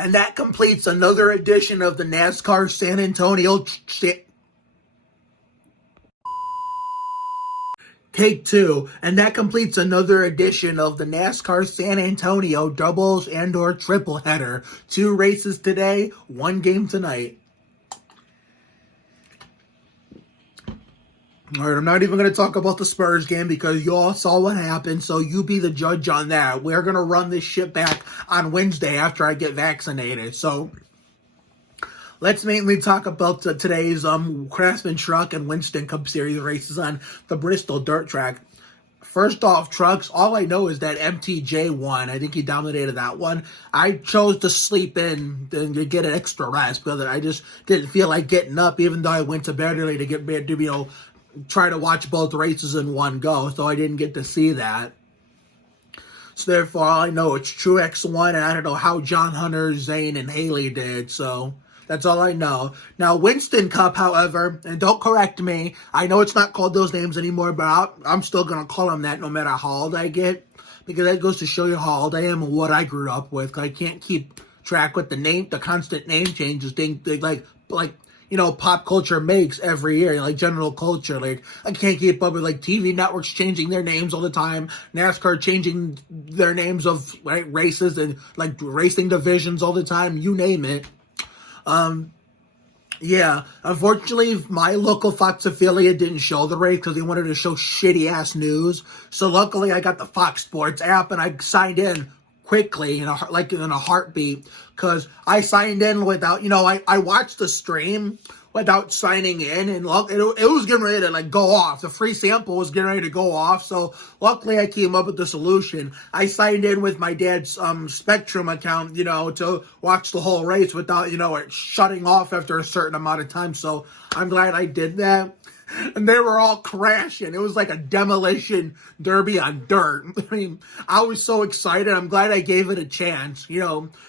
And that completes another edition of the NASCAR San Antonio Take two, and that completes another edition of the NASCAR San Antonio doubles and or triple header. 2 races today, 1 game tonight. All right, I'm not even going to talk about the Spurs game because you all saw what happened, so you be the judge on that. We're going to run this shit back on Wednesday after I get vaccinated. So let's mainly talk about today's Craftsman Truck and Winston Cup Series races on the Bristol dirt track. First off, trucks, all I know is that MTJ won. I think he dominated that one. I chose to sleep in and to get an extra rest because I just didn't feel like getting up, even though I went to bed early to try to watch both races in one go, so I didn't get to see that. So therefore, all I know it's Truex won, and I don't know how John Hunter, Zane, and Haley did, so that's all I know. Now, Winston Cup, however, and don't correct me, I know it's not called those names anymore, but I'm still going to call them that no matter how old I get, because that goes to show you how old I am and what I grew up with. I can't keep track with the constant name changes, pop culture makes every year, like general culture. Like, I can't keep up with, TV networks changing their names all the time, NASCAR changing their names of races and, racing divisions all the time, you name it. Yeah, unfortunately, my local Fox affiliate didn't show the race because they wanted to show shitty-ass news. So luckily, I got the Fox Sports app, and I signed in quickly, in a heartbeat, because I signed in without, I watched the stream without signing in, and it was getting ready to, go off. The free sample was getting ready to go off, so luckily I came up with the solution. I signed in with my dad's Spectrum account, to watch the whole race without, it shutting off after a certain amount of time, so I'm glad I did that. And they were all crashing. It was like a demolition derby on dirt. I mean, I was so excited. I'm glad I gave it a chance.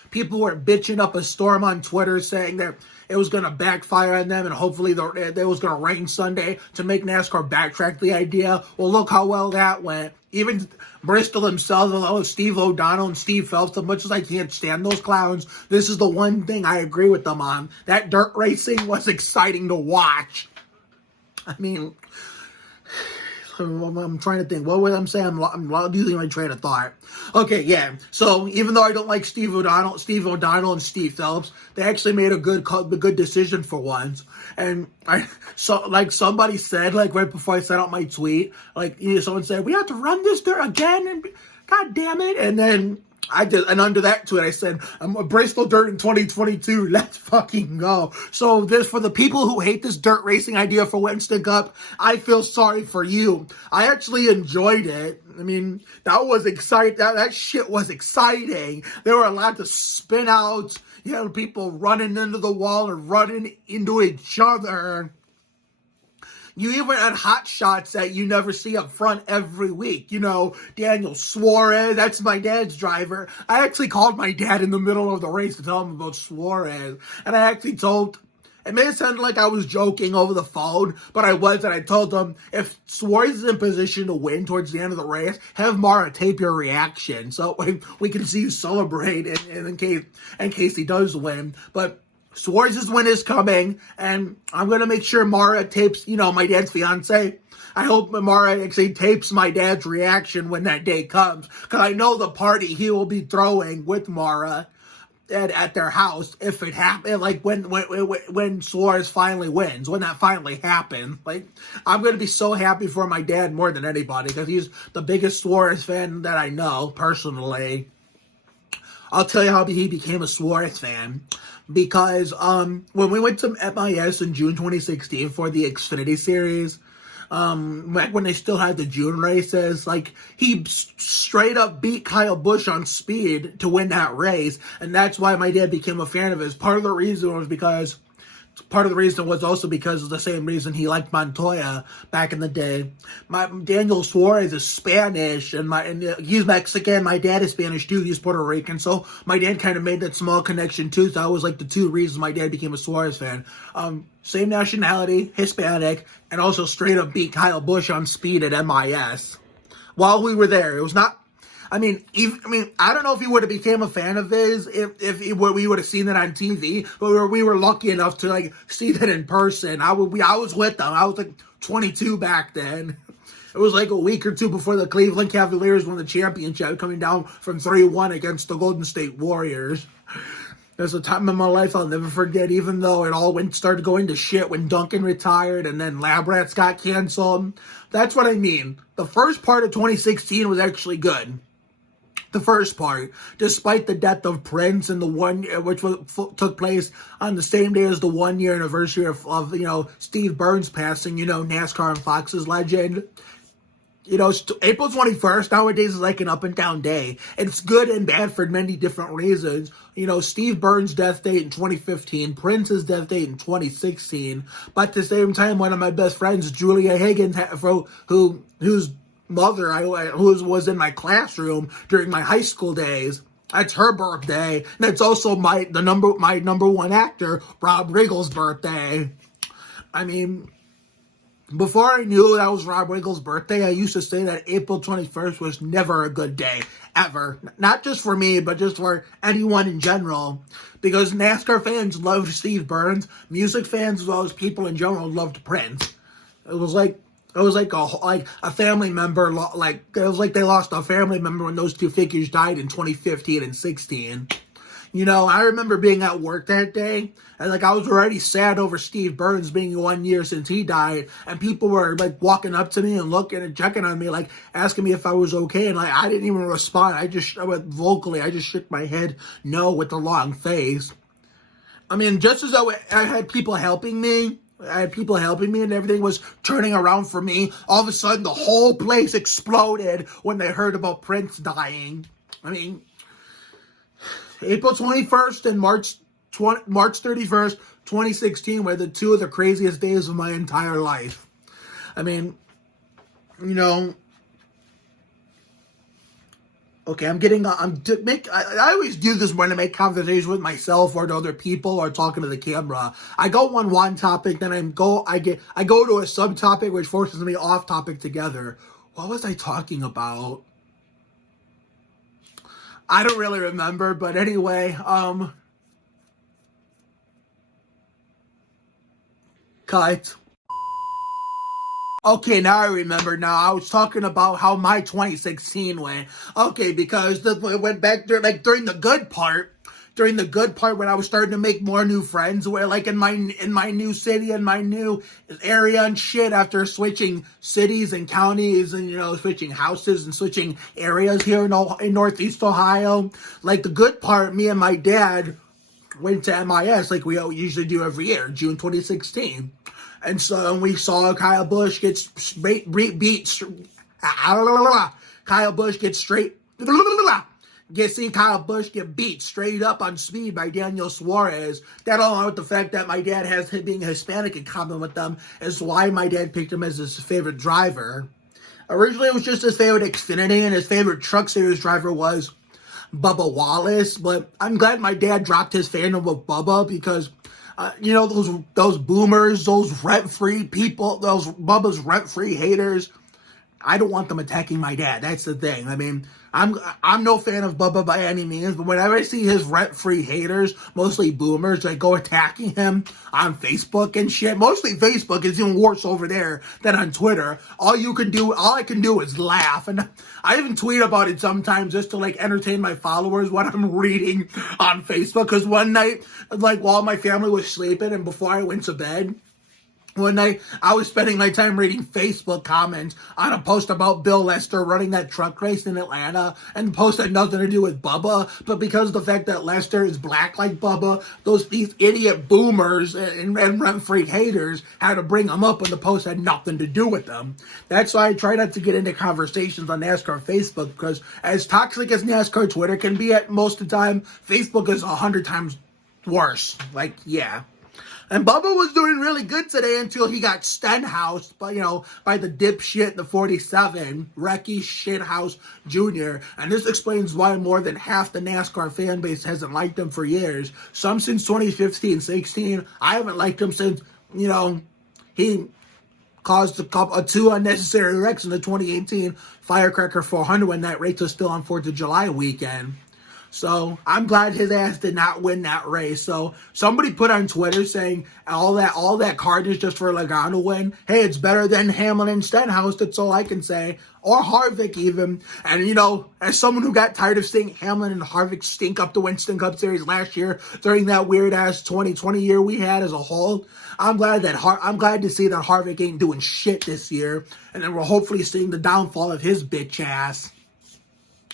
People were bitching up a storm on Twitter saying that it was going to backfire on them and hopefully it was going to rain Sunday to make NASCAR backtrack the idea. Well, look how well that went. Even Bristol himself, along with Steve O'Donnell and Steve Phelps, as much as I can't stand those clowns, this is the one thing I agree with them on. That dirt racing was exciting to watch. I mean, I'm trying to think. What would I say? I'm losing my train of thought. Okay, yeah. So even though I don't like Steve O'Donnell and Steve Phelps, they actually made a good decision for once. And somebody said, right before I sent out my tweet, someone said, we have to run this dirt again, and God damn it. And then I did, and under that tweet, I said, I'm a Bristol Dirt in 2022. Let's fucking go. So for the people who hate this dirt racing idea for Winston Cup, I feel sorry for you. I actually enjoyed it. I mean, that was exciting. That shit was exciting. There were a lot of spin outs. You had people running into the wall and running into each other. You even had hot shots that you never see up front every week. Daniel Suarez, that's my dad's driver. I actually called my dad in the middle of the race to tell him about Suarez. And I actually it may have sounded like I was joking over the phone, but I wasn't. I told him, if Suarez is in position to win towards the end of the race, have Mara tape your reaction so we can see you celebrate in case he does win. But Suarez's win is coming, and I'm going to make sure Mara tapes, my dad's fiance. I hope Mara actually tapes my dad's reaction when that day comes, because I know the party he will be throwing with Mara at their house if it happens, when Suarez finally wins, when that finally happened. I'm going to be so happy for my dad more than anybody, because he's the biggest Suarez fan that I know, personally. I'll tell you how he became a Suarez fan. Because when we went to MIS in June 2016 for the Xfinity Series, back when they still had the June races, he straight up beat Kyle Busch on speed to win that race, and that's why my dad became a fan of his. Part of the reason was also because of the same reason he liked Montoya back in the day. Daniel Suarez is Spanish, and he's Mexican. My dad is Spanish too. He's Puerto Rican. So my dad kind of made that small connection too. So that was the 2 reasons my dad became a Suarez fan. Same nationality, Hispanic, and also straight up beat Kyle Busch on speed at MIS. While we were there, it was not. I don't know if he would have became a fan of his we would have seen it on TV, but we were lucky enough to like see that in person. I was with them. I was like 22 back then. It was like a week or two before the Cleveland Cavaliers won the championship, coming down from 3-1 against the Golden State Warriors. There's a time in my life I'll never forget, even though it all started going to shit when Duncan retired and then Lab Rats got canceled. That's what I mean. The first part of 2016 was actually good. The first part, despite the death of Prince and which took place on the same day as the 1-year anniversary of Steve Burns passing, NASCAR and Fox's legend. April 21st nowadays is like an up and down day. It's good and bad for many different reasons. Steve Burns' death date in 2015, Prince's death date in 2016. But at the same time, one of my best friends, Julia Higgins, whose mother who was in my classroom during my high school days, that's her birthday. And that's also my number one actor, Rob Riggle's birthday. Before I knew that was Rob Riggle's birthday, I used to say that April 21st was never a good day, ever. Not just for me, but just for anyone in general. Because NASCAR fans loved Steve Burns, music fans as well as people in general loved Prince. It was like a family member, it was like they lost a family member when those two figures died in 2015 and 16. I remember being at work that day, and I was already sad over Steve Burns being 1 year since he died, and people were walking up to me and looking and checking on me, asking me if I was okay, and I didn't even respond. I just shook my head no with the long face. Just as though I had people helping me. And everything was turning around for me. All of a sudden, the whole place exploded when they heard about Prince dying. April 21st and March 31st, 2016 were the two of the craziest days of my entire life. Okay, I always do this when I make conversations with myself or to other people or talking to the camera. I go on one topic, then I go to a subtopic which forces me off topic together. What was I talking about? I don't really remember, but anyway, cut. Okay, now I remember. Now I was talking about how my 2016 went. Okay, because it went back during the good part. During the good part when I was starting to make more new friends, where in my new city and my new area and shit, after switching cities and counties and switching houses and switching areas here in Northeast Ohio. The good part, me and my dad went to MIS like we usually do every year, June 2016. And so we saw Kyle Busch get beat straight up on speed by Daniel Suarez. That, along with the fact that my dad has being Hispanic in common with them, is why my dad picked him as his favorite driver. Originally, it was just his favorite Xfinity, and his favorite Truck Series driver was Bubba Wallace. But I'm glad my dad dropped his fandom of Bubba because those boomers, those rent-free people, those Bubba's rent-free haters, I don't want them attacking my dad. That's the thing. I'm no fan of Bubba by any means, but whenever I see his rent-free haters, mostly boomers, go attacking him on Facebook and shit. Mostly Facebook is even worse over there than on Twitter. All I can do is laugh. And I even tweet about it sometimes just to entertain my followers what I'm reading on Facebook. Because one night, while my family was sleeping and before I went to bed, one night, I was spending my time reading Facebook comments on a post about Bill Lester running that truck race in Atlanta, and the post had nothing to do with Bubba, but because of the fact that Lester is black like Bubba, these idiot boomers and rent-free haters had to bring him up when the post had nothing to do with them. That's why I try not to get into conversations on NASCAR Facebook, because as toxic as NASCAR Twitter can be at most of the time, Facebook is 100 times worse. Yeah. And Bubba was doing really good today until he got stenhoused by the dipshit, the 47, Recky Shithouse Jr. And this explains why more than half the NASCAR fan base hasn't liked him for years. Some since 2015-16. I haven't liked him since, he caused two unnecessary wrecks in the 2018 Firecracker 400 when that race was still on 4th of July weekend. So I'm glad his ass did not win that race. So somebody put on Twitter saying all that carnage just for Logano to win. Hey, it's better than Hamlin and Stenhouse. That's all I can say. Or Harvick even. And you know, as someone who got tired of seeing Hamlin and Harvick stink up the Winston Cup Series last year during that weird ass 2020 year we had as a whole, I'm glad to see that Harvick ain't doing shit this year, and then we're hopefully seeing the downfall of his bitch ass.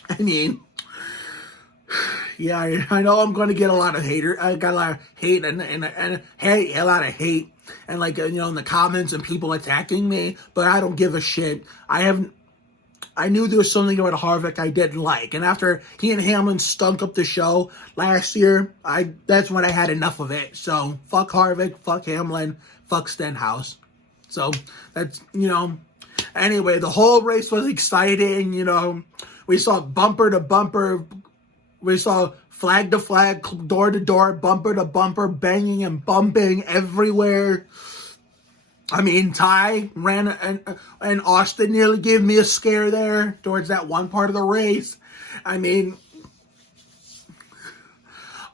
I mean, yeah, I know I'm going to get a lot of hater. I got a lot of hate and hate, a lot of hate, and like, you know, in the comments and people attacking me, but I don't give a shit. I knew there was something about Harvick I didn't like, and after he and Hamlin stunk up the show last year, that's when I had enough of it. So fuck Harvick, fuck Hamlin, fuck Stenhouse. So that's, you know. Anyway, the whole race was exciting. You know, we saw bumper to bumper. We saw flag to flag, door to door, bumper to bumper, banging and bumping everywhere. I mean, Ty ran and Austin nearly gave me a scare there towards that one part of the race. I mean,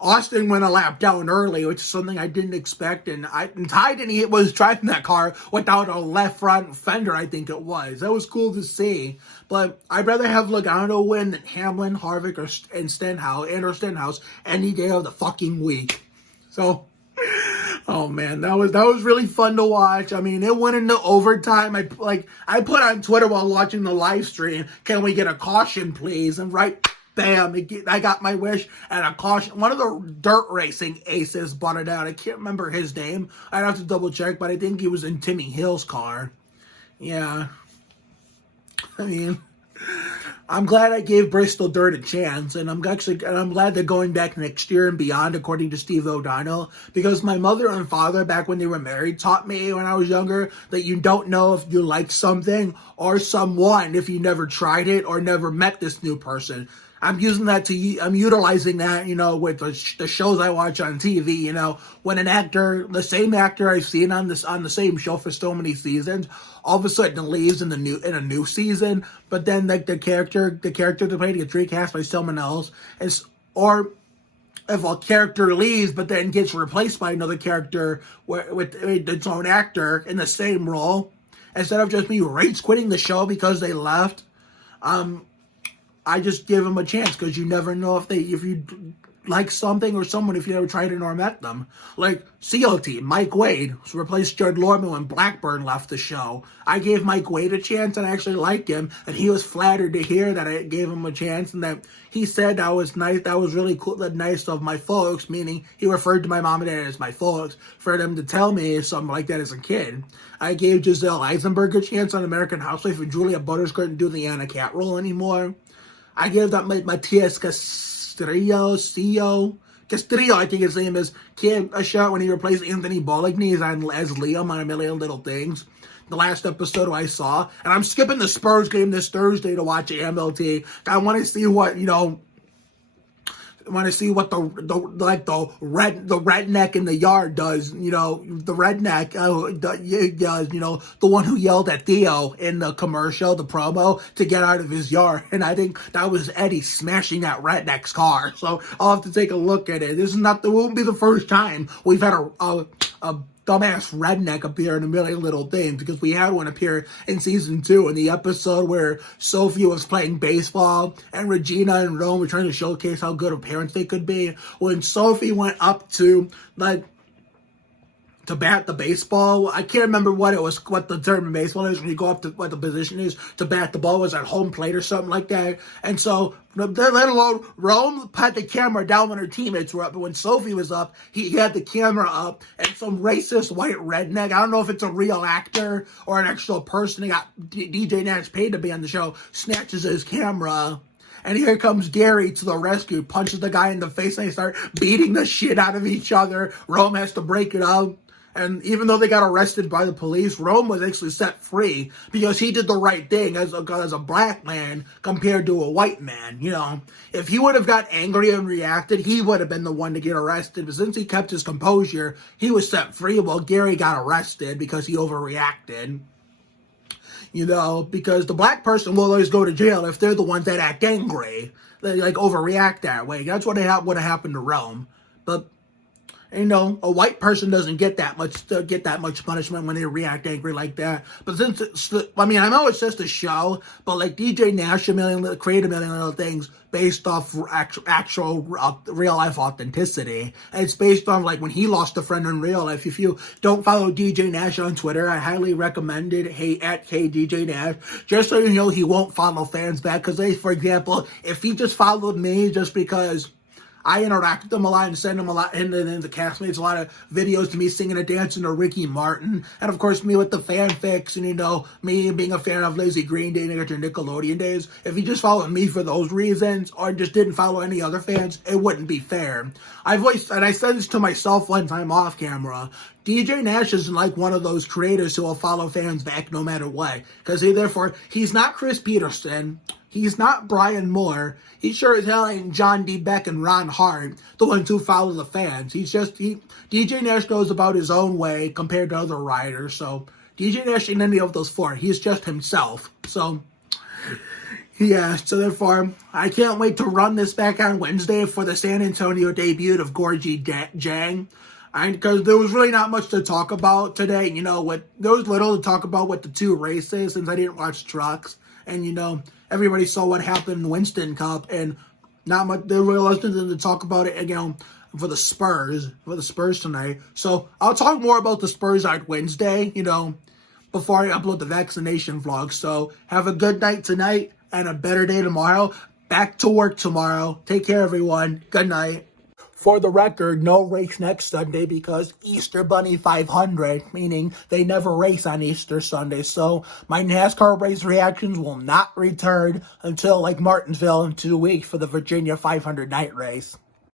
Austin went a lap down early, which is something I didn't expect, and Ty was driving that car without a left front fender, I think it was. That was cool to see, but I'd rather have Logano win than Hamlin, Harvick, and Stenhouse any day of the fucking week. So, oh man, that was really fun to watch. I mean, it went into overtime. I put on Twitter while watching the live stream, "Can we get a caution, please?" And right. Bam, I got my wish, and a caution. One of the dirt racing aces bought it out. I can't remember his name. I'd have to double check, but I think he was in Timmy Hill's car. Yeah. I mean, I'm glad I gave Bristol Dirt a chance, and I'm glad they're going back next year and beyond, according to Steve O'Donnell, because my mother and father, back when they were married, taught me when I was younger that you don't know if you like something or someone if you never tried it or never met this new person. I'm utilizing that, you know, with the shows I watch on TV. You know, when an actor, the same actor I've seen on the same show for so many seasons, all of a sudden leaves in a new season, but then like the character they played gets recast by someone else, or if a character leaves but then gets replaced by another character with its own actor in the same role, instead of just me rage quitting the show because they left. I just give them a chance, because you never know if you like something or someone if you never tried it or met them. Like SEAL Team, Mike Wade replaced Jared Lorman when Blackburn left the show. I gave Mike Wade a chance, and I actually liked him, and he was flattered to hear that I gave him a chance, and that he said that was nice. That was really cool, nice of my folks, meaning he referred to my mom and dad as my folks, for them to tell me something like that as a kid. I gave Giselle Eisenberg a chance on American Housewife, and Julia Butters couldn't do the Anna Cat role anymore. I gave that Matias Castillo, I think his name is, a shot when he replaced Anthony Bolognese as Liam on A Million Little Things. The last episode I saw, and I'm skipping the Spurs game this Thursday to watch MLT. I want to see what, you know, I want to see what the redneck in the yard does. You know, the redneck does. You know, the one who yelled at Theo in the commercial, the promo, to get out of his yard. And I think that was Eddie smashing that redneck's car. So I'll have to take a look at it. It won't be the first time we've had a dumbass redneck appear in A Million Little Things, because we had one appear in season 2 in the episode where Sophie was playing baseball and Regina and Rome were trying to showcase how good of parents they could be. When Sophie went up to bat the baseball, I can't remember what the term in baseball is when you go up to what the position is to bat the ball, was at home plate or something like that. And so, let alone, Rome had the camera down when her teammates were up, but when Sophie was up, he had the camera up, and some racist white redneck, I don't know if it's a real actor or an actual person that got DJ Nash paid to be on the show, snatches his camera. And here comes Gary to the rescue, punches the guy in the face, and they start beating the shit out of each other. Rome has to break it up. And even though they got arrested by the police, Rome was actually set free because he did the right thing as a black man compared to a white man. You know, if he would have got angry and reacted, he would have been the one to get arrested. But since he kept his composure, he was set free while Gary got arrested because he overreacted. because the black person will always go to jail if they're the ones that act angry. They like overreact that way. That's what would have happened to Rome. But a white person doesn't get that much punishment when they react angry like that. But since I know it's just a show, but like DJ Nash created a million little things based off actual real life authenticity. And it's based on like when he lost a friend in real life. If you don't follow DJ Nash on Twitter, I highly recommend it. At KDJ Nash, just so you know he won't follow fans back. Because for example, if he just followed me just because I interact with them a lot and send them a lot, and then the castmates a lot of videos to me singing and dancing to Ricky Martin, and of course me with the fanfics, and me being a fan of Lizzie Green dating her Nickelodeon days. If you just followed me for those reasons, or just didn't follow any other fans, it wouldn't be fair. I said this to myself one time off camera. DJ Nash isn't like one of those creators who will follow fans back no matter what, because he's not Chris Peterson. He's not Brian Moore. He sure as hell ain't John D. Beck and Ron Hart, the ones who follow the fans. DJ Nash goes about his own way compared to other writers. So DJ Nash ain't any of those four. He's just himself. So yeah, so therefore, I can't wait to run this back on Wednesday for the San Antonio debut of Gorgui Dieng. Because there was really not much to talk about today. There was little to talk about with the two races since I didn't watch trucks. And, everybody saw what happened in the Winston Cup, and not much, there really wasn't to talk about it, for the Spurs tonight. So I'll talk more about the Spurs on Wednesday, before I upload the vaccination vlog. So have a good night tonight and a better day tomorrow. Back to work tomorrow. Take care, everyone. Good night. For the record, no race next Sunday because Easter Bunny 500, meaning they never race on Easter Sunday. So my NASCAR race reactions will not return until like Martinsville in 2 weeks for the Virginia 500 night race.